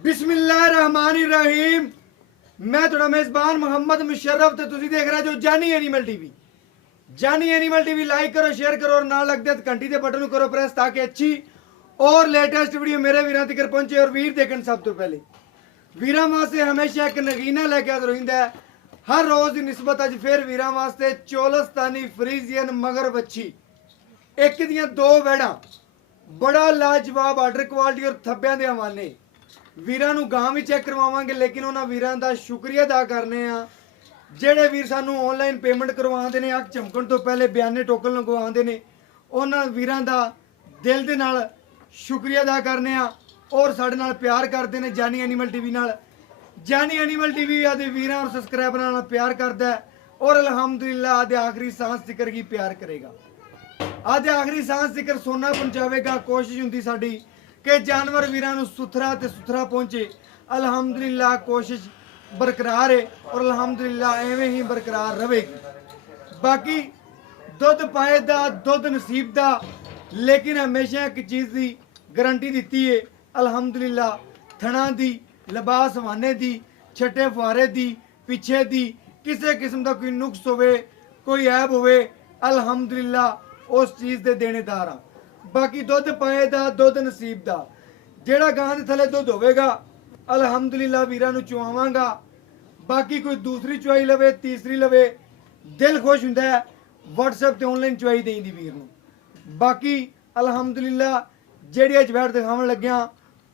बिस्मिल्लाहिर्रहमानिर्रहीम। मैं थोड़ा मेज़बान मोहम्मद मुशर्रफ ते तुसी देख रहे जो जानी एनिमल टीवी। जानी एनिमल टीवी लाइक करो, शेयर करो और नाल लग दे घंटी के बटन करो प्रेस ताकि अच्छी और लेटेस्ट वीडियो मेरे वीरां तक पहुंचे। और वीर देखन सब तो पहले वीरां वास्ते हमेशा एक नगीना लेके हाज़र होइंदा है। हर रोज़ की निस्बत अज फिर वीरां वास्ते चोलस्तानी फ्रीजियन मगर बच्ची एक दियां दो वैड़ा बड़ा लाजवाब आर्डर क्वालिटी और थब्बियां दे हवाले वीरां नूं गां भी चेक करवावांगे। लेकिन उन्हां वीरां दा शुक्रिया अदा करने आ ਜਿਹੜੇ ਵੀਰ ਸਾਨੂੰ ਆਨਲਾਈਨ ਪੇਮੈਂਟ ਕਰਵਾਉਂਦੇ ਨੇ, ਅੱਖ ਝਮਕਣ ਤੋਂ ਪਹਿਲੇ ਬਿਆਨੇ ਟੋਕਨ ਲਗਵਾਉਂਦੇ ਨੇ, ਉਹਨਾਂ ਵੀਰਾਂ ਦਾ ਦਿਲ ਦੇ ਨਾਲ ਸ਼ੁਕਰੀਆ ਅਦਾ ਕਰਨੇ ਆ ਔਰ ਸਾਡੇ ਨਾਲ ਪਿਆਰ ਕਰਦੇ ਨੇ। ਜਾਨੀ ਐਨੀਮਲ ਟੀਵੀ ਨਾਲ ਜਾਨੀ ਐਨੀਮਲ ਟੀਵੀ ਆਦੇ ਵੀਰਾਂ ਔਰ ਸਬਸਕ੍ਰਾਈਬਰਾਂ ਨਾਲ ਪਿਆਰ ਕਰਦਾ ਹੈ ਔਰ ਅਲਹਮਦੁਲਿल्लाह ਆਦੇ ਆਖਰੀ सांस ਜ਼ਿਕਰ ਹੀ ਪਿਆਰ ਕਰੇਗਾ। ਆਦੇ ਆਖਰੀ सांस ਜ਼ਿਕਰ ਸੋਨਾ ਪਹੁੰਚਾਵੇਗਾ। ਕੋਸ਼ਿਸ਼ ਹੁੰਦੀ ਸਾਡੀ ਕਿ ਜਾਨਵਰ ਵੀਰਾਂ ਨੂੰ ਸੁਥਰਾ ਤੇ ਸੁਥਰਾ ਪਹੁੰਚੇ। ਅਲਹਮਦੁਲਿल्लाह ਕੋਸ਼ਿਸ਼ बरकरार है और अल्हम्दुलिल्लाह एवें ही बरकरार रहेगी। बाकी दुध पाए दा दुध नसीब दा, लेकिन हमेशा एक चीज़ की गारंटी दी है अल्हम्दुलिल्लाह थना दी, लिबास हवाने दी, छटे फुहारे दी, पिछे दी किसी किस्म का कोई नुक्स होवे, कोई ऐब होवे, अल्हम्दुलिल्लाह उस चीज़ दे देनेदार हाँ। बाकी दुध पाए दा दुध नसीब दा, जेड़ा गां दे थले दुध होवेगा अल्हम्दुलिल्लाह वीरां नूं चुआवांगा। बाकी कोई दूसरी चुआई लवे, तीसरी लवे, दिल खुश हुंदा है व्हाट्सएप ते ऑनलाइन चुआई देंदी वीर नूं। बाकी अल्हम्दुलिल्लाह जेड़ी अज बैठ दिखावन लग्या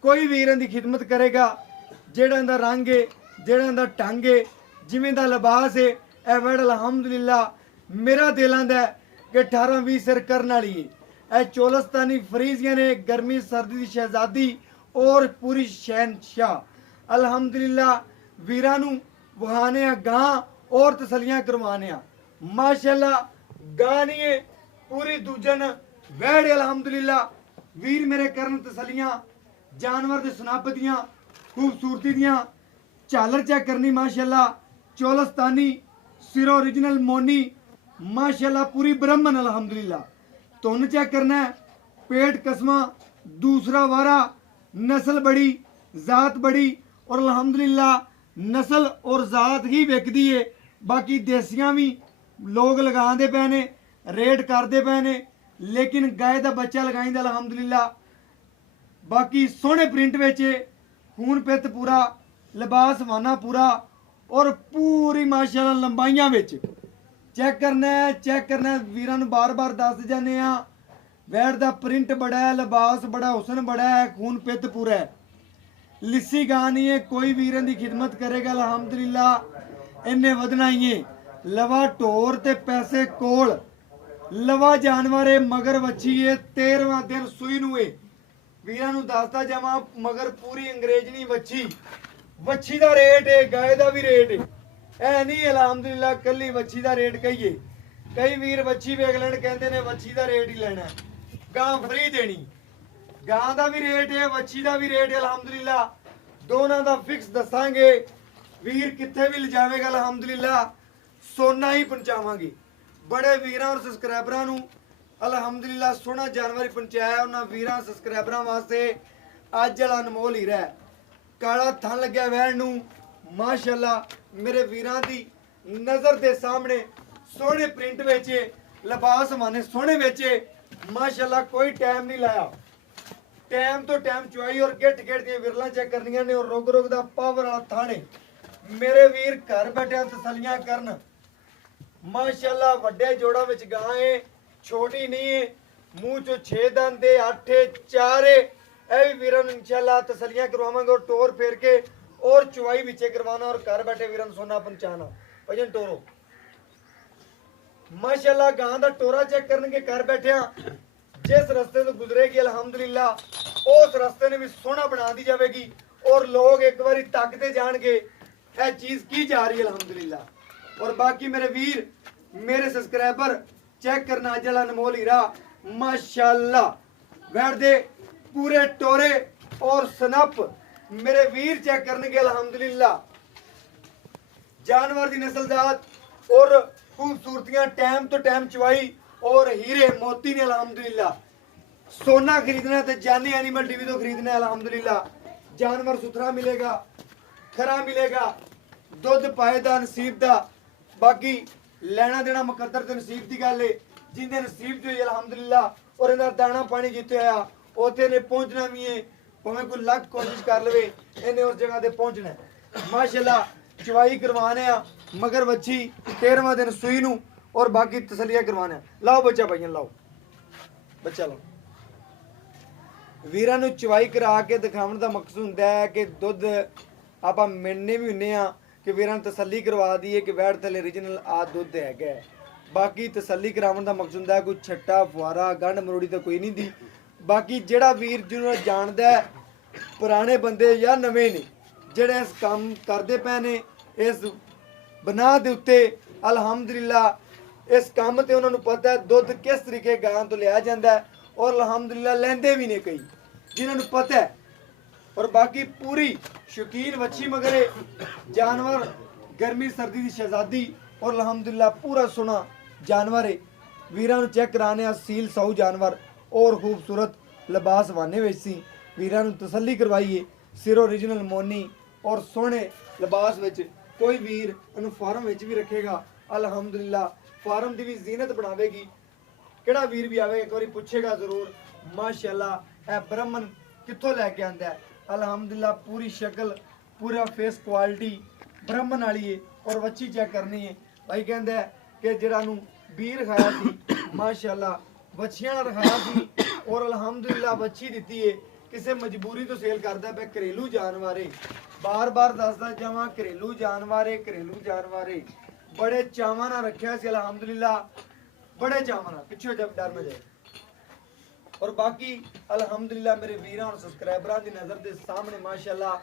कोई वीरां दी खिदमत करेगा जेड़ा इंदा रंग है, जेड़ा इंदा ढंग है, जिवें दा लिबास है, ए बैठ अल्हम्दुलिल्लाह मेरा दिल आंदा है कि 18-20 सिर करन वाली है। ए चोलस्तानी फ्रीजियन है, गर्मी सर्दी दी शहजादी और पूरी शहनशाह। अल्हम्दुलिल्लाह वीरां नूं वहाने गां और तसलियां करवाने माशाअल्लाह। गां नहीं है पूरी दूजन वैड़ अल्हम्दुलिल्लाह वीर मेरे करन तसलियां जानवर दे सुनब दियां खूबसूरती दियां झालर चेक करनी माशाअल्लाह। चोलस्तानी सिरो ओरिजिनल मोनी माशाअल्लाह पूरी ब्राह्मण अल्हम्दुलिल्लाह। तुन चेक करना है, पेट कसमा दूसरा वारा, नस्ल बड़ी जात बड़ी और अल्हम्दुलिल्लाह नस्ल और जात ही विकदी है। बाकी देसियां भी लोग लगाते पे ने, रेट करते पे ने, लेकिन गाय का बच्चा लगाई अल्हम्दुलिल्लाह। बाकी सोहने प्रिंट में खून पित पूरा, लिबास वाना पूरा और पूरी माशाअल्लाह लंबाइयां चेक करना है। चेक करना है वीरां नूं बार बार दस जाने आ वैड़ का प्रिंट बड़ा है, लिबास बड़ा, हुसन बड़ा है, खून पित पूरा है। लिस्सी गां नहीं है, कोई वीरां की खिदमत करेगा अल्हम्दुलिल्लाह इन्ने वधना ही है। लवा ढोर ते पैसे कोल, लवा जानवर है, मगर वच्छी है, 13वां दिन सूई नूं है। वीरां नूं दसदा जावां मगर पूरी अंग्रेजनी वच्छी, वच्छी दा रेट है, गाय दा भी रेट है। ऐ नहीं अल्हम्दुलिल्लाह कल्ली वच्छी दा रेट कहिए। कई वीर वच्छी वेख लैण कहंदे ने वच्छी दा रेट ही लेना, गां फ्री देनी। गां दा भी रेट है, वच्छी दा भी रेट है अल्हम्दुलिल्लाह। दोनों का फिक्स दसांगे। वीर कित्थे भी ले जावेगा अल्हम्दुलिल्लाह सोना ही पहुंचावांगे। बड़े वीरां और सबसक्राइबरां नूं अल्हम्दुलिल्लाह सोना जानवर पहुंचाया उन्हां वीरां सबसक्राइबरां वास्ते अज वाला अनमोल हीरा है। काला थन लग्या वैण नूं माशाअल्लाह मेरे वीरां दी नज़र दे सामने सोहने प्रिंट बेचे, लिबास माने सोहने बेचे माशाअल्लाह। कोई टाइम नहीं लाया, टाइम तो टाइम चुआई और गिट गिट दी विरला चेक करनियां ने और रुग रुग दा पावर वाला थाने मेरे वीर घर बैठे तसलियां करन माशाअल्लाह। वड्डे जोड़ा विच गां है, छोटी नहीं है, मूंह चो 6 दंद दे 8 4 ए भी वीरां नूं इंशाअल्लाह तसलियां करवावांगे और टोर फेर के और चुआई विचे करवाना और घर बैठे वीरां नूं सोना पहुंचाना। भजन टोरो माशाअल्लाह गां दा टोरा चेक करनगे घर बैठे जिस रस्ते तो गुजरेगी अल्हम्दुलिल्लाह उस रस्ते ने भी सोहना बना दी जाएगी और लोग एक बार तकते जाएंगे यह चीज़ की जा रही है अल्हम्दुलिल्लाह। और बाकी मेरे वीर मेरे सब्सक्राइबर चेक करना अज वाला अनमोल हीरा माशाअल्लाह। बैठ दे पूरे टोरे और सनप मेरे वीर चेक करनगे अल्हम्दुलिल्लाह। जानवर की नस्ल जात और खूबसूरतियां टाइम तो टाइम चुवाई और हीरे मोती ने अल्हम्दुलिल्लाह। सोना खरीदना तो जानी एनिमल टीवी तो खरीदना है अल्हम्दुलिल्लाह। ਜਾਨਵਰ ਸੁਥਰਾ ਮਿਲੇਗਾ, ਖਰਾ ਮਿਲੇਗਾ, ਦੁੱਧ ਪਾਏਦਾ ਨਸੀਬ ਦਾ। ਬਾਕੀ ਲੈਣਾ ਦੇਣਾ ਮੁਕੱਦਰ ਤੇ ਨਸੀਬ ਦੀ ਗੱਲ ਏ। ਜਿੰਦੇ ਨਸੀਬ ਤੇ ਅਲਹਮਦੁਲਿਲਾ ਔਰ ਇਹਦਾ ਦਾਣਾ ਪਾਣੀ ਜਿੱਥੇ ਆ ਉੱਥੇ ਨੇ ਪਹੁੰਚਣਾ ਵੀ ਏ। ਭਾਵੇਂ ਕੋਈ ਲੱਖ ਕੋਸ਼ਿਸ਼ ਕਰ ਲਵੇ ਇਹਨੇ ਉਸ ਜਗ੍ਹਾ ਤੇ ਪਹੁੰਚਣਾ। ਮਾਸ਼ਾਅੱਲਾ ਚਵਾਈ ਕਰਵਾने ਆ मगर बच्ची 13वां दिन सूई नू और बाकी तसलिया करवाने। लाओ बच्चा भाइयों लाओ बच्चा लाओ। वीरां नू चवाई करा के दिखावन दा मकसद हुंदा है कि दुध आपां मिलने भी हुंदे आ कि वीरां तसल्ली करवा दईए कि वैड़ थले ओरिजिनल आ दुध हैगा। बाकी तसल्ली करावन दा मकसद हुंदा है कोई छट्टा फुआरा गंढ मरोड़ी तो कोई नहीं दी। बाकी जेड़ा वीर जिन्होंने जानदा है पुराने बंदे या नवे ने जेड़े इस काम करदे पे ने इस बना दे उत्ते अलहमदुलिल्ला इस काम ते उन्होंने पता है दुध किस तरीके गां तो लिया जाता है और अलहमदुलिल्ला लेंदे भी ने कई जिन्होंने पता है। और बाकी पूरी शौकीन वच्छी मगर जानवर गर्मी सर्दी की शहजादी और अलहमदुलिल्ला पूरा सोना जानवर है। वीरां नू चेक कराने सील साऊ जानवर और खूबसूरत लिबास वाने विच सी। वीरां नू तसल्ली करवाइए सिर ओरिजिनल मोनी और सोहने लिबास विच। कोई वीर इन्हू फार्म विच भी रखेगा अलहमदुलिल्ला फार्म की भी जीनत बनावेगी। किहड़ा वीर भी आवेगा एक बार पूछेगा जरूर माशाअल्लाह ए ब्राह्मण कित्थों लैके आंदा है। अलहमदुलिल्ला पूरी शक्ल पूरा फेस क्वालिटी ब्राह्मण वाली है और वच्छी चेक करनी है। भाई कहंदा है कि जिहड़ा नू वीर खाया सी माशाअल्लाह वच्छियां रखाया सी और अलहमदुलिल्ला वच्छी दित्ती है। किसी मजबूरी तो सेल करदा पे घरेलू जानवर है। बार बार दसदा जावां घरेलू जानवर है घरेलू जानवर है। बड़े चावां नाल रखिया सी अलहमदुलिल्ला बड़े चावां नाल पिछो जब डर न जाए। और बाकी अलहमदुलिल्ला मेरे वीरां और सबसक्राइबरां दी नज़र दे सामने माशाअल्लाह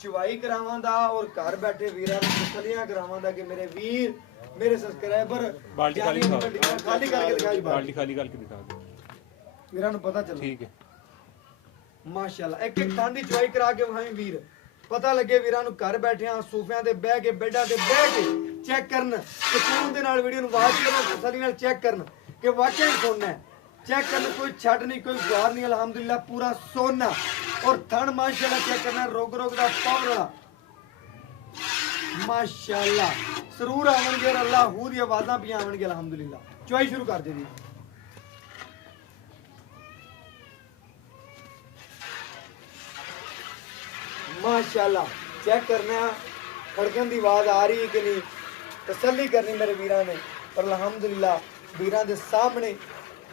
चवाई करावां दा और घर बैठे वीरां नूं तसल्लियां करावां दा कि मेरे वीर मेरे सबसक्राइबर बाल्टी खाली करके दिखाई बाल्टी खाली करके दिखा दो वीरां नूं पता चले। ठीक है माशाअल्लाह एक एक थान दी चवाई करा के वहां वीर पता लगे वीरां नूं घर बैठे सोफियां ते बह के बेडां ते बह के चेक करन सुकून दे नाल वीडियो नूं वाच करन तसल्ली नाल चेक करन कि वाकई सोना है। चेक करना कोई छट नहीं कोई गुआर नहीं अलहमदुलिल्लाह पूरा सोना और थन माशाअल्लाह चेक करना रोग रोग दा पावर वाला माशाअल्लाह सरूर आवणगे और अल्लाह हू दी आवाज़ां भी आवणगे अलहमदुलिल्लाह। चवाई शुरू कर दे जी। माशाअल्लाह चेक करना खड़कन की आवाज़ आ रही है कि नहीं तसल्ली करनी मेरे वीरां ने और अलहमदुलिल्लाह वीरां दे सामने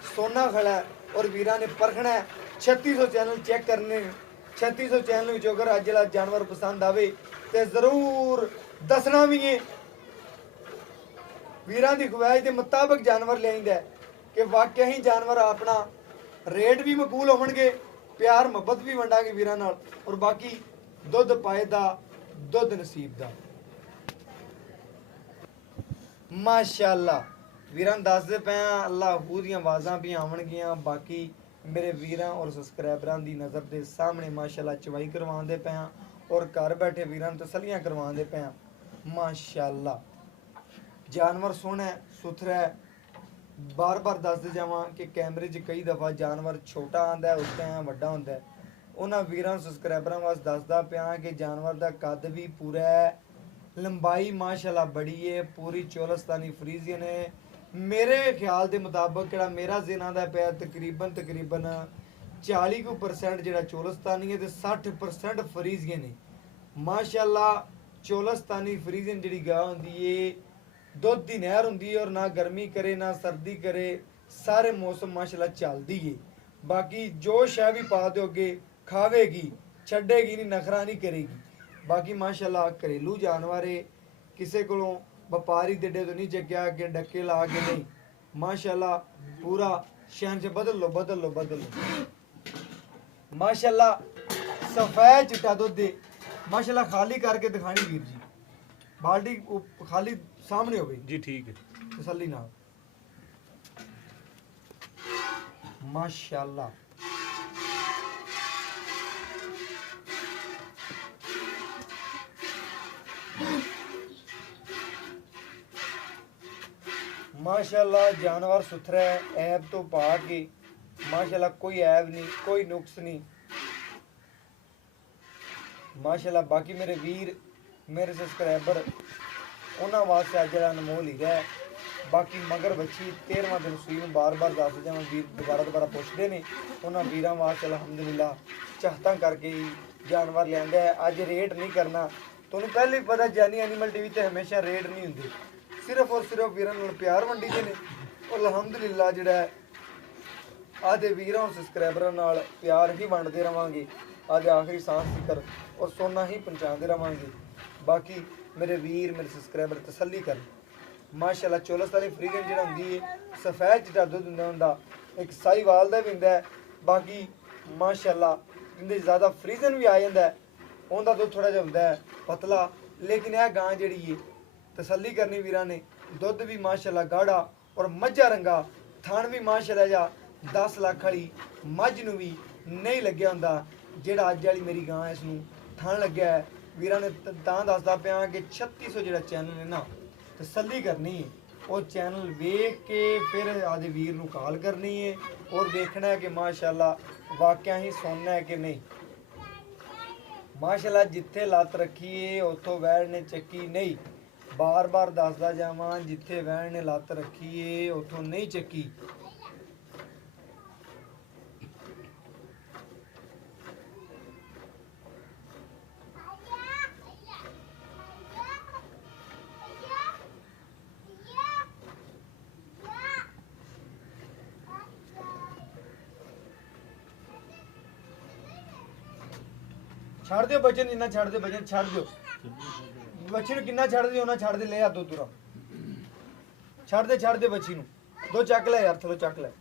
सोना खड़ा है और वीरां ने परखना है। 3600 चैनल चेक करने 3600 चैनल में अगर अज वाला जानवर पसंद आवे तो जरूर दसना भी है। वीरां की ख्वाहिश के मुताबिक जानवर लिया कि वाकई ही जानवर अपना रेट भी मकबूल होणगे प्यार मुहब्बत भी वंडांगे वीरां नाल और बाकी दुध पाए दा दुध नसीब दा। माशाअल्लाह वीरां दसदे पे अल्लाह हू दी आवाज़ां भी आवणगियां। बाकी मेरे वीरां और सबसक्राइबरां दी नज़र दे सामने माशाअल्लाह चवाई करवांदे पे और घर बैठे वीरां तसल्लियां करवांदे पे। माशाअल्लाह जानवर सोहना है सुथरा है। बार बार दसदे जावां कि कैमरे 'च कई दफ़ा जानवर छोटा आंदा है उस टाइम वड्डा हुंदा है। उन्हां वीरां सबसक्राइबरां वास्ते दसदा पिया कि जानवर दा कद भी पूरा है लंबाई माशाअल्लाह बड़ी है पूरी चोलस्तानी फ्रीजियन है। मेरे ख्याल के मुताबिक जिहड़ा मेरा जिना दा पिया तकरीबन 40% जिहड़ा चोलस्तानी है तो 60% फ्रीजियन है। माशाअल्लाह चोलस्तानी फ्रीजियन जिहड़ी गाय हुंदी है दुध दी नहर हुंदी है और ना गर्मी करे ना सर्दी करे सारे मौसम माशाअल्लाह चलदी है। बाकी जो शह भी पा दोगे खावेगी छड्डेगी नहीं नखरा नहीं करेगी। बाकी माशाअल्लाह घरेलू जानवर है किसी को व्यापारी डेडे तो नहीं चक्या कि डके ला के नहीं। माशाअल्लाह पूरा शहर से बदल लो माशाअल्लाह सफेद चिट्टा दुध दे माशाअल्लाह खाली करके दिखानी वीर जी बाल्टी खाली सामने हो गई जी। ठीक है तसल्ली ना माशाअल्लाह माशाअल्लाह जानवर सुथरा है ऐब तो पा के माशाअल्लाह कोई ऐब नहीं कोई नुक्स नहीं। ਮਾਸ਼ਾਅੱਲਾ। ਬਾਕੀ ਮੇਰੇ ਵੀਰ ਮੇਰੇ ਸਬਸਕ੍ਰਾਈਬਰ ਉਹਨਾਂ ਵਾਸਤੇ ਅੱਜ ਜਿਹੜਾ ਅਨਮੋਲ ਹੀਰਾ ਹੈ। ਬਾਕੀ ਮਗਰ ਬੱਚੀ 13ਵਾਂ ਦਿਨ ਸੂਈ ਨੂੰ ਬਾਰ-ਬਾਰ ਦੱਸ ਜਾਵਾਂ, ਵੀਰ ਦੁਬਾਰਾ ਪੁੱਛਦੇ ਨੇ, ਉਹਨਾਂ ਵੀਰਾਂ ਵਾਸਤੇ ਅਲਹਮਦੁਲਿਲਾ ਚਾਹਤਾਂ ਕਰਕੇ ਹੀ ਜਾਨਵਰ ਲਿਆਂਦਾ ਹੈ। ਅੱਜ ਰੇਟ ਨਹੀਂ ਕਰਨਾ, ਤੁਹਾਨੂੰ ਪਹਿਲੇ ਹੀ ਪਤਾ ਜਾਨੀ ਐਨੀਮਲ ਟੀਵੀ ਤੇ ਹਮੇਸ਼ਾ ਰੇਟ ਨਹੀਂ ਹੁੰਦੇ, ਸਿਰਫ ਔਰ ਸਿਰਫ ਵੀਰਾਂ ਨਾਲ ਪਿਆਰ ਵੰਡੀ ਦੇ ਨੇ। ਔਰ ਅਲਹਮਦੁਲਿਲਾ ਜਿਹੜਾ ਹੈ ਆਦੇ ਵੀਰਾਂ ਔਰ ਸਬਸਕ੍ਰਾਈਬਰਾਂ ਨਾਲ ਪਿਆਰ ਹੀ ਵੰਡਦੇ ਰਵਾਂਗੇ ਆਦੇ ਆਖਰੀ ਸਾਹ ਤੱਕ, ਔਰ ਸੋਨਾ ਹੀ ਪਹੁੰਚਾਉਂਦੇ ਰਵਾਂਗੇ। ਬਾਕੀ ਮੇਰੇ ਵੀਰ ਮੇਰੇ ਸਬਸਕ੍ਰਾਈਬਰ ਤਸੱਲੀ ਕਰਨ ਮਾਸ਼ਾਅੱਲਾ। ਚੋਲਸਤਾਨੀ ਫਰੀਜ਼ਨ ਜਿਹੜਾ ਹੁੰਦੀ ਹੈ ਸਫੈਦ ਚਿੱਟਾ ਦੁੱਧ ਹੁੰਦਾ ਇੱਕ ਸਾਈਵਾਲ ਦਾ ਵੀ ਹੁੰਦਾ। ਬਾਕੀ ਮਾਸ਼ਾਅੱਲਾ ਇਹਦੇ ਜ਼ਿਆਦਾ ਫਰੀਜ਼ਨ ਵੀ ਆ ਜਾਂਦਾ, ਉਹਦਾ ਦੁੱਧ ਥੋੜਾ ਜਿਹਾ ਹੁੰਦਾ ਪਤਲਾ, ਲੇਕਿਨ ਇਹ ਗਾਂ ਜਿਹੜੀ ਹੈ ਤਸੱਲੀ ਕਰਨੀ ਵੀਰਾਂ ਨੇ, ਦੁੱਧ ਵੀ ਮਾਸ਼ਾਅੱਲਾ ਗਾੜਾ ਔਰ ਮੱਝਾ ਰੰਗਾ, ਥਣ ਵੀ ਮਾਸ਼ਾਅੱਲਾ ਜਾ 10 ਲੱਖ ਵਾਲੀ ਮੱਝ ਨੂੰ ਵੀ ਨਹੀਂ ਲੱਗਿਆ ਹੁੰਦਾ ਜਿਹੜਾ ਅੱਜ ਵਾਲੀ ਮੇਰੀ ਗਾਂ ਇਸ ਨੂੰ ਥਣ ਲੱਗਿਆ ਹੈ। ਵੀਰਾਂ ਨੇ ਤਾਂ ਦੱਸਦਾ ਪਿਆ ਕਿ 3600 ਜਿਹੜਾ ਚੈਨਲ ਹੈ ਨਾ, ਤਸੱਲੀ ਕਰਨੀ ਹੈ, ਉਹ ਚੈਨਲ ਵੇਖ ਕੇ ਫਿਰ ਆਦੇ ਵੀਰ ਨੂੰ ਕਾਲ ਕਰਨੀ ਹੈ ਔਰ ਵੇਖਣਾ ਹੈ ਕਿ ਮਾਸ਼ਾਅੱਲਾ ਵਾਕਿਆ ਹੀ ਸੋਨਾ ਹੈ ਕਿ ਨਹੀਂ। ਮਾਸ਼ਾਅੱਲਾ ਜਿੱਥੇ ਲੱਤ ਰੱਖੀਏ ਉੱਥੋਂ ਵੈੜ ਨੇ ਚੱਕੀ ਨਹੀਂ, ਬਾਰ-ਬਾਰ ਦੱਸਦਾ ਜਾਵਾਂ, ਜਿੱਥੇ ਵੈੜ ਨੇ ਲੱਤ ਰੱਖੀਏ ਉੱਥੋਂ ਨਹੀਂ ਚੱਕੀ। ਛੱਡ ਦਿਓ ਬੱਚੇ ਨੂੰ, ਜਿੰਨਾ ਛੱਡ ਦਿਓ ਬੱਚੇ ਛੱਡ ਦਿਓ, ਬੱਚੀ ਨੂੰ ਕਿੰਨਾ ਛੱਡ ਦਿਓ ਉਹਨਾਂ ਛੱਡ ਦੇ, ਲੈ ਆ ਦੋ ਤੁਰਾ ਛੱਡ ਦੇ ਬੱਚੀ ਨੂੰ, ਦੋ ਚੱਕ ਲੈ ਯਾਰ, ਥੱਲੋਂ ਚੱਕ ਲੈ,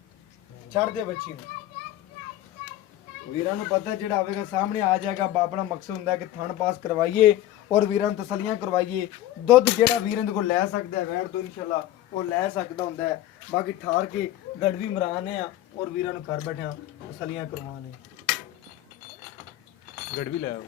ਛੱਡ ਦੇ ਬੱਚੀ ਨੂੰ। ਵੀਰਾਂ ਨੂੰ ਪਤਾ ਜਿਹੜਾ ਆਵੇਗਾ ਸਾਹਮਣੇ ਆ ਜਾਏਗਾ, ਆਪਣਾ ਮਕਸਦ ਹੁੰਦਾ ਕਿ ਥਣ ਪਾਸ ਕਰਵਾਈਏ ਔਰ ਵੀਰਾਂ ਨੂੰ ਤਸੱਲੀਆਂ ਕਰਵਾਈਏ। ਦੁੱਧ ਜਿਹੜਾ ਵੀਰਾਂ ਦੇ ਕੋਲ ਲੈ ਸਕਦਾ ਹੈ ਵੈੜ ਤੋਂ ਇਨਸ਼ਾਅੱਲਾ ਉਹ ਲੈ ਸਕਦਾ ਹੁੰਦਾ ਹੈ। ਬਾਕੀ ਠਾਰ ਕੇ ਗੜਵੀ ਮਰਾਨੇ ਆ ਔਰ ਵੀਰਾਂ ਨੂੰ ਘਰ ਬੈਠਿਆਂ ਤਸੱਲੀਆਂ ਕਰਵਾਉਣੇ। गड़वी ले आओ।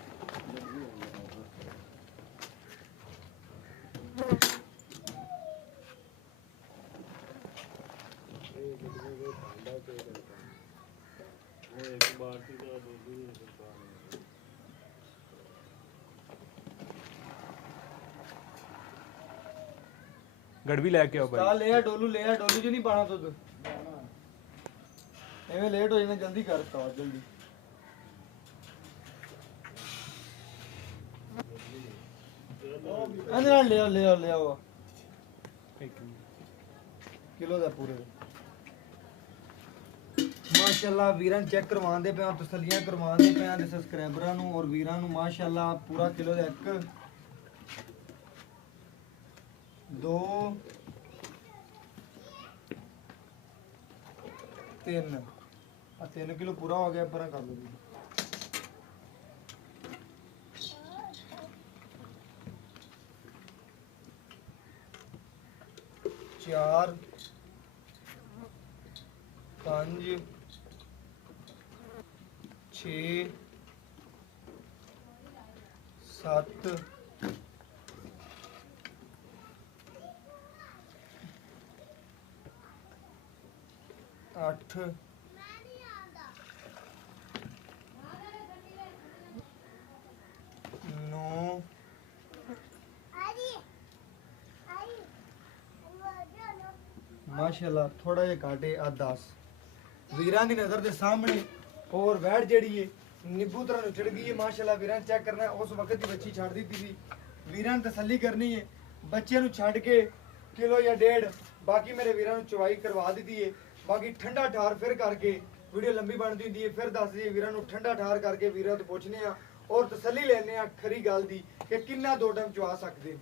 गड़वी लेके आओ भाई। ले आ डोलू जो नहीं पाना दुध, एवें लेट हो जाना, जल्दी कर स्टार्ट जल्दी। ले आओ किलो ਦਾ ਪੂਰੇ ਮਾਸ਼ਾਅੱਲਾ। ਵੀਰਾਂ ਚੈੱਕ ਕਰਵਾਉਂਦੇ ਪਿਆ, ਤਸੱਲੀਆਂ ਕਰਵਾਉਂਦੇ ਪਿਆ ਦੇ ਸਬਸਕ੍ਰਾਈਬਰਾਂ ਨੂੰ ਔਰ ਵੀਰਾਂ ਨੂੰ ਮਾਸ਼ਾਅੱਲਾ ਪੂਰਾ ਕਿਲੋ ਦਾ 1 2 3 ਆ 3 ਕਿਲੋ ਪੂਰਾ ਹੋ ਗਿਆ, ਪਰਾਂ ਕਰ ਲਓ ਜੀ। 4 5 6 7 8 9 ਮਾਸ਼ਾਅੱਲਾ ਥੋੜਾ ਜਿਹਾ ਘਾਟੇ ਆ 10 ਵੀਰਾਂ ਦੀ ਨਜ਼ਰ ਦੇ ਸਾਹਮਣੇ। ਹੋਰ ਵੈੜ ਜਿਹੜੀ ਏ ਨਿੱਬੂ ਤਰ੍ਹਾਂ ਨੂੰ ਚੜ ਗਈ ਏ ਮਾਸ਼ਾਅੱਲਾ। ਵੀਰਾਂ ਚੈੱਕ ਕਰਨਾ, ਉਸ ਵਕਤ ਦੀ ਬੱਚੀ ਛੱਡ ਦਿੱਤੀ ਸੀ, ਵੀਰਾਂ ਨੂੰ ਤਸੱਲੀ ਕਰਨੀ ਏ, ਬੱਚਿਆਂ ਨੂੰ ਛੱਡ ਕੇ ਕਿਲੋ ਜਾਂ 1.5 ਬਾਕੀ ਮੇਰੇ ਵੀਰਾਂ ਨੂੰ ਚਵਾਈ ਕਰਵਾ ਦਿੱਤੀ ਏ। ਬਾਕੀ ਠੰਡਾ ਠਾਰ ਫਿਰ ਕਰਕੇ ਵੀਡੀਓ ਲੰਬੀ ਬਣਦੀ ਹੁੰਦੀ ਏ, ਫਿਰ ਦੱਸ ਦਈਏ ਵੀਰਾਂ ਨੂੰ ਠੰਡਾ ਠਾਰ ਕਰਕੇ ਵੀਰਾਂ ਤੋਂ ਪੁੱਛਨੇ ਆ ਔਰ ਤਸੱਲੀ ਲੈਣੇ ਆ ਖਰੀ ਗੱਲ ਦੀ ਕਿ ਕਿੰਨਾ 2 ਟਾਈਮ ਚਵਾ ਸਕਦੇ।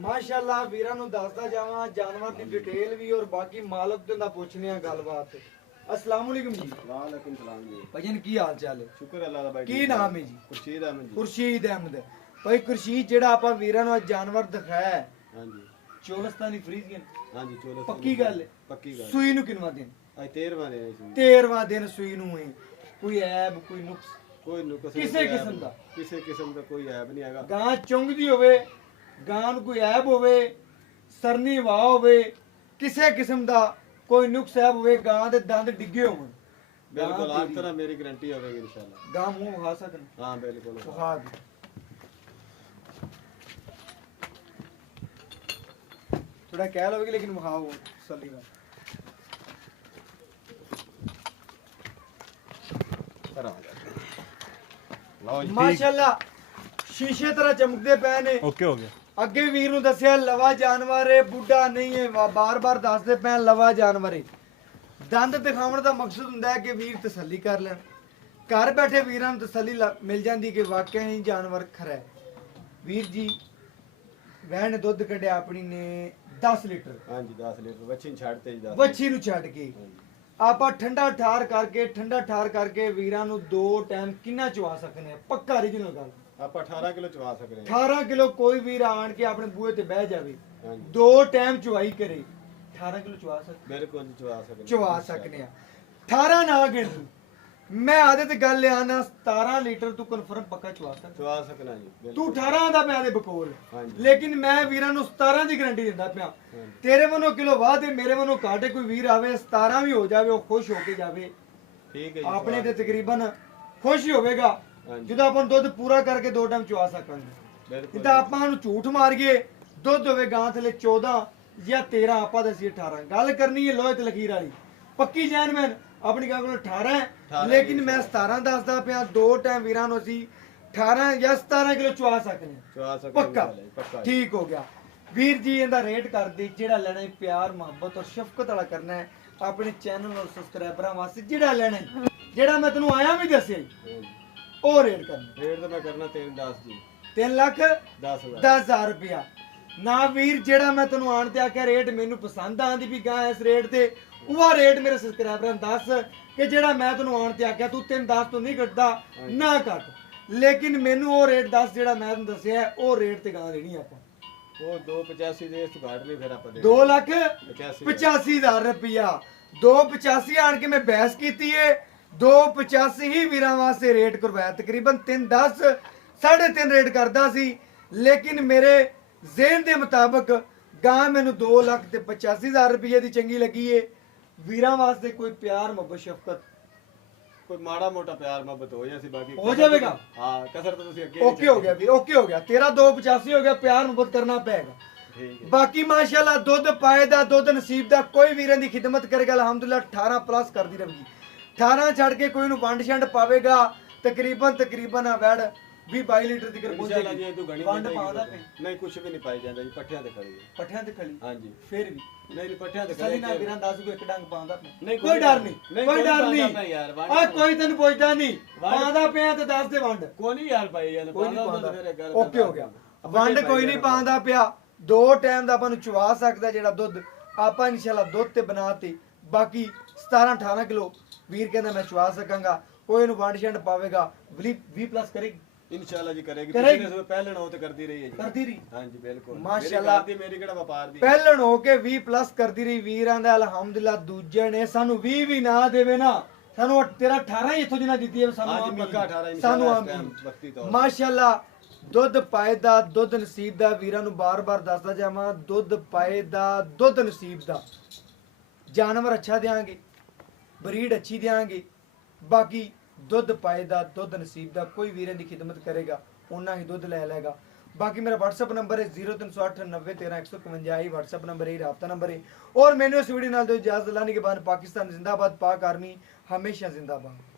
ਮਾਸ਼ਾਅੱਲਾ ਵੀਰਾਂ ਨੂੰ ਦੱਸਦਾ ਜਾਵਾਂ ਜਾਨਵਰ ਦੀ ਡਿਟੇਲ ਵੀ ਔਰ ਬਾਕੀ ਮਾਲਕ ਦਾ ਪੁੱਛਨੇ ਆ ਗੱਲਬਾਤ। अस्सलाम वालेकुम जी। वालेकुम सलाम जी। भाईजान की हाल चाल है? शुक्र अल्लाह दा भाई। की नाम है जी? खुर्शीद अहमद जी। खुर्शीद अहमद भाई। खुर्शीद जेड़ा आपा वीरां नु जानवर दिखाया है, हां जी, चोलस्तानी फ्रीजियन, हां जी, चोलस्तानी पक्की गल है? पक्की गल। सूई नु किनवा दिन? आज 13वां दिन है इसमें। 13वां दिन सूई नु है। कोई ऐब कोई नुक्स कोई नुक्स किसे किस्म दा? किसे किस्म का कोई ऐब नहीं हैगा। गां चुंगदी होवे, गां नु कोई ऐब होवे, सरनी वाह होवे, किसे किस्म दा कोई नुक्स ऐब होवे, गां दे दंद डिगे होवन, ਬਿਲकुल ਹਰ ਤਰ੍ਹਾਂ ਮੇਰੀ ਗਾਰੰਟੀ ਹੋਵੇਗੀ ਇਨਸ਼ਾਅੱਲਾ। ਗਾਂ ਮੂੰਹ ਵਿਖਾ ਸਕਣ? ਹਾਂ ਬਿਲकुल ਵਿਖਾ ਦੇ। ਥੋੜਾ ਕਹਿ ਲਓਗੇ ਲੇਕਿਨ ਵਿਖਾਓ ਤਸੱਲੀ ਨਾਲ। ਲਓ ਜੀ ਮਾਸ਼ਾਅੱਲਾ ਸ਼ੀਸ਼ੇ ਤਰ੍ਹਾਂ ਚਮਕਦੇ ਪਏ ਨੇ। ਓਕੇ ਹੋ ਗਿਆ। ਅੱਗੇ ਵੀਰ ਨੂੰ ਦੱਸਿਆ ਲਵਾ ਜਾਨਵਰ ਹੈ, ਬੁੱਢਾ ਨਹੀਂ ਹੈ, ਬਾਰ-ਬਾਰ ਦੱਸਦੇ ਪਏ ਲਵਾ ਜਾਨਵਰ ਹੈ। ਦੰਦ ਦਿਖਾਉਣ ਦਾ ਮਕਸਦ ਹੁੰਦਾ ਹੈ ਕਿ ਵੀਰ ਤਸੱਲੀ ਕਰ ਲੈਣ। ਘਰ ਬੈਠੇ ਵੀਰਾਂ ਨੂੰ ਤਸੱਲੀ ਮਿਲ ਜਾਂਦੀ ਕਿ ਵਾਕਿਆ ਹੀ ਜਾਨਵਰ ਖਰਾ ਹੈ। ਵੀਰ ਜੀ ਵੈਣ ਨੇ ਦੁੱਧ ਕੱਢਿਆ ਆਪਣੀ ਨੇ 10 ਲੀਟਰ ਹਾਂਜੀ 10 ਲੀਟਰ ਵੱਛੀ ਨੂੰ ਛੱਡ ਤੇ ਜੀ 10 ਵੱਛੀ ਨੂੰ ਛੱਡ ਕੇ ਆਪਾਂ ਠੰਡਾ ਠਾਰ ਕਰਕੇ ਵੀਰਾਂ ਨੂੰ 2 ਟਾਈਮ ਕਿੰਨਾ ਚਵਾ ਸਕਨੇ ਆ? ਪੱਕਾ ਰੀਜਨਲ ਗੱਲ। ਆਪਾਂ 18 ਕਿਲੋ ਚਵਾ ਸਕਦੇ ਹਾਂ। 18 ਕਿਲੋ ਕੋਈ ਵੀਰ ਆਣ ਕੇ ਆਪਣੇ ਬੂਹੇ ਤੇ ਬਹਿ ਜਾਵੇ, ਹਾਂਜੀ 2 ਟਾਈਮ ਚਵਾਈ ਕਰੇ, 18 ਕਿਲੋ ਚਵਾ ਸਕਦੇ? ਬਿਲਕੁਲ ਜੀ ਚਵਾ ਸਕਦੇ ਚਵਾ ਸਕਨੇ ਆ। 18 ਨਾ ਗਿਣ ਤੂੰ, ਮੈਂ ਆਦੇ ਤੇ ਗੱਲ ਆਣਾ 17 ਲੀਟਰ ਤੂੰ ਕਨਫਰਮ ਪੱਕਾ ਚਵਾ ਸਕਦਾ। ਚਵਾ ਸਕਣਾ ਜੀ ਤੂੰ ਬਿਲਕੁਲ 18 ਦਾ ਮੈਂ ਆਦੇ ਬਕੋਲ, ਹਾਂਜੀ ਲੇਕਿਨ ਮੈਂ ਵੀਰਾਂ ਨੂੰ 17 ਦੀ ਗਾਰੰਟੀ ਦਿੰਦਾ ਪਿਆ। ਹਾਂਜੀ। ਤੇਰੇ ਵੱਲੋਂ ਕਿਲੋ ਵਾਧੇ ਮੇਰੇ ਵੱਲੋਂ ਘਾਟੇ ਕੋਈ ਵੀਰ ਆਵੇ 17 ਵੀ ਹੋ ਜਾਵੇ, ਉਹ ਖੁਸ਼ ਹੋ ਕੇ ਜਾਵੇ। ਠੀਕ ਹੈ ਜੀ ਆਪਣੇ ਚਵਾ ਤੇ ਤਕਰੀਬਨ ਖੁਸ਼ ਹੀ ਹੋਵੇਗਾ ਹਾਂਜੀ ਜਦੋਂ ਆਪਾਂ ਨੂੰ ਦੁੱਧ ਪੂਰਾ ਕਰਕੇ 2 ਟਾਈਮ ਚਵਾ ਸਕਾਂਗੇ। ਬਿਲਕੁਲ ਜਿੱਦਾਂ ਆਪਾਂ ਨੂੰ ਝੂਠ ਮਾਰੀਏ ਦੁੱਧ ਹੋਵੇ ਗਾਂ ਥਲੇ 14 ਜਾਂ 13 ਆਪਾਂ ਦੱਸੀਏ 18। ਗੱਲ ਕਰਨੀ ਹੈ ਲੋਹੇ ਤੇ ਲਕੀਰ ਵਾਲੀ ਪੱਕੀ ਜੈਨਮੈਨ। ਆਪਣੀ ਗੱਲ ਕੋਲ 18 ਹੈ, 18 ਲੇਕਿਨ ਮੈਂ 17 ਦੱਸਦਾ ਪਿਆ। 2 ਟਾਈਮ ਵੀਰਾਂ ਨੂੰ ਅਸੀਂ 18 ਜਾਂ 17 ਕਿਲੋ ਚਵਾ ਸਕਨੇ ਹਾਂ। ਚਵਾ ਸਕਦੇ ਪੱਕਾ ਹਾਂ ਜੀ, ਪੱਕਾ ਜੀ। ਠੀਕ ਹੋ ਗਿਆ। ਵੀਰ ਜੀ ਇਹਦਾ ਰੇਟ ਕਰਦੀ ਜਿਹੜਾ ਲੈਣਾ ਹੈ ਪਿਆਰ ਮੁਹੱਬਤ ਔਰ ਸ਼ਫਕਤ ਵਾਲਾ ਕਰਨਾ ਹੈ ਆਪਣੇ ਚੈਨਲ ਔਰ ਸਬਸਕ੍ਰਾਈਬਰਾਂ ਵਾਸਤੇ। ਜਿਹੜਾ ਲੈਣਾ ਹੈ, ਜਿਹੜਾ ਮੈਂ ਤੈਨੂੰ ਆਇਆ ਵੀ ਦੱਸਿਆ ਜੀ, ਹਾਂਜੀ। ਉਹ ਰੇਟ ਕਰਨਾ। ਰੇਟ ਤਾਂ ਮੈਂ ਕਰਨਾ 3-10 ਜੀ 3 ਲੱਖ 10,000 10,000 ਰੁਪਇਆ ਨਾ ਵੀਰ। ਜਿਹੜਾ ਮੈਂ ਤੈਨੂੰ ਆਣ ਤੇ ਆਖਿਆ ਰੇਟ ਮੈਨੂੰ ਪਸੰਦ ਆਂਦੀ ਵੀ ਗਾਂ ਇਸ ਰੇਟ ਤੇ, ਉਹ ਰੇਟ ਮੇਰੇ ਸਬਸਕ੍ਰਾਈਬਰਾਂ ਨੂੰ ਦੱਸ ਕਿ ਜਿਹੜਾ ਮੈਂ ਤੈਨੂੰ ਆਣ ਤੇ ਆਖਿਆ ਤੂੰ 3-10 ਤੋਂ ਨਹੀਂ ਘਟਦਾ ਨਾ ਘਟ, ਲੇਕਿਨ ਮੈਨੂੰ ਉਹ ਰੇਟ ਦੱਸ ਜਿਹੜਾ ਮੈਂ ਤੈਨੂੰ ਦੱਸਿਆ ਹੈ, ਉਹ ਰੇਟ ਤੇ ਗਾਂ ਦੇਣੀ ਆਪਾਂ। ਉਹ 285 ਦੇ ਇਸ ਤੋਂ ਘੱਟ ਨਹੀਂ ਫਿਰ ਆਪਾਂ ਦੇ 2 ਲੱਖ 85 85,000 ਰੁਪਇਆ। 285 ਆਣ ਕੇ ਮੈਂ ਬਹਿਸ ਕੀਤੀ ਏ। 285 ਹੀ ਵੀਰਾਂ ਵਾਸਤੇ ਰੇਟ ਕਰਵਾਇਆ। ਤਕਰੀਬਨ 310 3.5 ਰੇਟ ਕਰਦਾ ਸੀ, ਲੇਕਿਨ ਮੇਰੇ ਜ਼ਿਹਨ ਦੇ ਮੁਤਾਬਕ ਗਾਂ ਮੈਨੂੰ 2 ਲੱਖ ਤੇ 85,000 ਰੁਪਏ ਦੀ ਚੰਗੀ ਲੱਗੀ ਏ। ਵੀਰਾਂ ਵਾਸਤੇ ਕੋਈ ਪਿਆਰ ਮੁਹੱਬਤ ਸ਼ਫਕਤ ਕੋਈ ਮਾੜਾ ਮੋਟਾ ਪਿਆਰ ਮੁਹੱਬਤ ਹੋ ਜਾਏ, ਬਾਕੀ ਹੋ ਜਾਵੇਗਾ। ਹਾਂ ਕਸਰ ਤਾਂ ਤੁਸੀਂ ਅੱਗੇ ਓਕੇ ਹੋ ਗਿਆ ਵੀਰ, ਓਕੇ ਹੋ ਗਿਆ। ਤੇਰਾ 285 ਹੋ ਗਿਆ, ਪਿਆਰ ਮੁਹੱਬਤ ਕਰਨਾ ਪਏਗਾ। ਠੀਕ ਹੈ ਬਾਕੀ ਮਾਸ਼ਾਅੱਲਾ ਦੁੱਧ ਪਾਏ ਦਾ ਦੁੱਧ ਨਸੀਬ ਦਾ ਕੋਈ ਵੀਰਾਂ ਦੀ ਖਿਦਮਤ ਕਰੇਗਾ ਅਲਹਮਦੁਲਿਲਾ 18 ਪਲੱਸ ਕਰਦੀ ਰਹੇਗੀ। 18 ਛੱਡ ਕੇ ਕੋਈ ਨੂੰ ਵੰਡ ਛੰਡ ਪਾਵੇਗਾ ਤਕਰੀਬਨ ਆ ਵੈੜ 20-22 ਲੀਟਰ ਦੀ ਕਰ ਇਨਸ਼ਾਅੱਲਾ ਜੀ ਇਹ ਤੋਂ ਪਹੁੰਚੇਗੀ। ਗਣੀ ਵੰਡ ਪਾਉਂਦਾ ਪਏ ਨਹੀਂ ਕੁਝ ਵੀ ਨਹੀਂ ਪਾਈ ਜਾਂਦਾ ਜੀ, ਪੱਠਿਆਂ ਤੇ ਖੜੀ ਹੈ। ਪੱਠਿਆਂ ਤੇ ਖਲੀ ਹਾਂਜੀ ਫਿਰ ਵੀ ਨਹੀਂ ਪੱਠਿਆਂ ਤੇ ਸਲੀ ਖੜੀ ਨਾ ਵੀਰਾਂ ਦੱਸ ਕੋਈ ਇੱਕ ਡੰਗ ਪਾਉਂਦਾ ਪਿਆ। ਨਹੀਂ, ਕੋਈ ਡਰ ਨਹੀਂ, ਨਹੀਂ, ਕੋਈ ਡਰ ਕੋਈ ਨਹੀਂ ਪਾਉਂਦਾ ਯਾਰ, ਵੰਡ ਆ ਕੋਈ ਤੈਨੂੰ ਪੁੱਛਦਾ ਨਹੀਂ। ਵੰਡ- ਪਾਉਂਦਾ ਪਿਆ ਤੇ ਦੱਸ ਦੇ ਵੰਡ। ਕੋਈ ਨਹੀਂ ਯਾਰ ਭਾਈ ਯਾਰ ਕੋਈ ਨਹੀਂ ਪਾਉਂਦਾ ਪਾਉਂਦਾ। ਮੇਰੇ ਘਰ ਓਕੇ ਹੋ ਗਿਆ। ਵੰਡ ਕੋਈ ਨਹੀਂ ਪਾਉਂਦਾ ਪਿਆ। 2 ਟਾਈਮ ਦਾ ਆਪਾਂ ਨੂੰ ਚਵਾ ਸਕਦਾ ਜਿਹੜਾ ਦੁੱਧ ਆਪਾਂ ਇਨਸ਼ਾਅੱਲਾ ਦੁੱਧ ਤੇ ਬਣਾਤੇ। ਬਾਕੀ 17-18 ਕਿਲੋ ਵੀਰ ਕਹਿੰਦਾ ਮੈਂ ਚਵਾ ਸਕਾਂਗਾ। ਕੋਈ ਨੂੰ ਵੰਡ ਛੰਡ ਪਾਵੇਗਾ 20 ਪਲੱਸ ਕਰੇਗੀ ਇਨਸ਼ਾਅੱਲਾ ਜੀ ਕਰੇਗੀ। ਕਰੇਗੀ। ਪਿਛਲੇ ਪਹਿਲਣ ਹੋ ਤੇ ਕਰਦੀ ਰਹੀ ਹੈ ਜੀ। ਕਰਦੀ ਰਹੀ ਹਾਂਜੀ ਬਿਲਕੁਲ ਮਾਸ਼ਾਅੱਲਾ। ਮੇਰੀ ਕਿਹੜਾ ਵਪਾਰ ਦੀ ਪਹਿਲਣ ਹੋ ਕੇ 20 ਪਲੱਸ ਕਰਦੀ ਰਹੀ ਵੀਰਾਂ ਦਾ ਅਲਹਮਦੁਲਿਲਾ। ਦੂਜੇ ਨੇ ਸਾਨੂੰ 20 ਵੀ ਨਾ ਦੇਵੇ ਨਾ, ਸਾਨੂੰ ਤੇਰਾ 18 ਹੀ ਇੱਥੋਂ ਜਿੰਨਾ ਦਿੱਤੀ ਹੈ ਸਾਨੂੰ ਅੱਜ ਆਮ ਪੱਕਾ 18 ਮਿਲੀ। ਇਨਸ਼ਾਅੱਲਾ ਸਾਨੂੰ ਇਸ ਆਮ ਟਾਈਮ ਮਿਲੀ। ਵਕਤੀ ਤੌਰ ਮਾਸ਼ਾਅੱਲਾ ਦੁੱਧ ਪਾਏ ਦਾ ਦੁੱਧ ਨਸੀਬ ਦਾ ਵੀਰਾਂ ਨੂੰ ਬਾਰ-ਬਾਰ ਦੱਸਦਾ ਜਾਵਾਂ। ਦੁੱਧ ਪਾਏ ਦਾ ਦੁੱਧ ਨਸੀਬ ਦਾ ਜਾਨਵਰ ਅੱਛਾ ਦੇਾਂਗੇ, ਬਰੀਡ ਅੱਛੀ ਦੇਾਂਗੇ। ਬਾਕੀ ਦੁੱਧ ਪਾਏ ਦਾ ਦੁੱਧ ਨਸੀਬ ਦਾ ਕੋਈ ਵੀਰਾਂ ਦੀ ਖਿਦਮਤ ਕਰੇਗਾ ਉਹਨਾਂ ਹੀ ਦੁੱਧ ਲੈ ਲਏਗਾ। ਬਾਕੀ ਮੇਰਾ WhatsApp ਨੰਬਰ ਹੈ 0308 90 13 151। ਹੀ WhatsApp ਨੰਬਰ ਹੈ, ਰਾਬਤਾ ਨੰਬਰ ਹੈ। और मैंने इस वीडियो नाल दो इजाजत लाने के बाद पाकिस्तान जिंदाबाद, पाक आर्मी हमेशा जिंदाबाद।